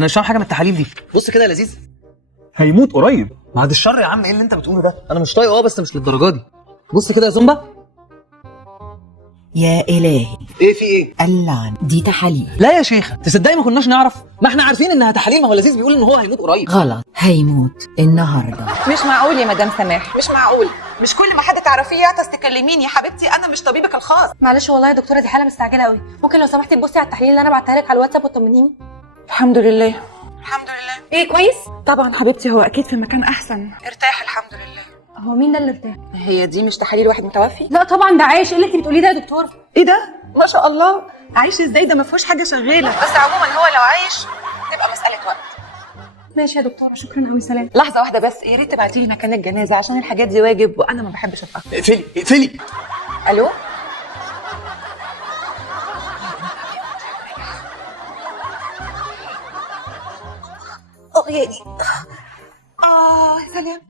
انا مش فاهم حاجه من التحاليل دي. بص كده يا لذيذ، هيموت قريب. بعد الشر يا عم، ايه اللي انت بتقوله ده؟ انا مش طايقه بس مش للدرجه دي. بص كده يا زومبا. يا إلهي، ايه في ايه؟ اللعن دي تحاليل. لا يا شيخه، تصدقي ما كناش نعرف، ما احنا عارفين انها تحاليل، ما هو لذيذ بيقول ان هو هيموت قريب. غلط، هيموت النهارده. مش معقول يا مدام سماح، مش معقول. مش كل ما حد تعرفيه يعطس تكلميني. يا حبيبتي انا مش طبيبك الخاص. معلش والله يا دكتوره، دي حاله مستعجله قوي. ممكن لو سمحتي تبصي على التحليل اللي انا بعتها لك على الواتساب وتطمنيني؟ الحمد لله. الحمد لله. ايه كويس؟ طبعا حبيبتي، هو اكيد في مكان احسن. ارتاح الحمد لله. هو مين ده اللي ارتاح؟ هي دي مش تحاليل واحد متوفي؟ لا طبعا ده عايش. ايه اللي انت بتقوليه ده يا دكتوره؟ ايه ده؟ ما شاء الله. عايش ازاي؟ ده ما فيهوش حاجه شغاله. بس عموما هو لو عايش تبقى مساله وقت. ماشي يا دكتوره، شكرا قوي، سلام. لحظه واحده بس، يا ريت تبعتي لي مكان الجنازه عشان الحاجات دي واجب وانا ما بحبش اتاخر. اقفلي اقفلي. الو. يا دي. سلام.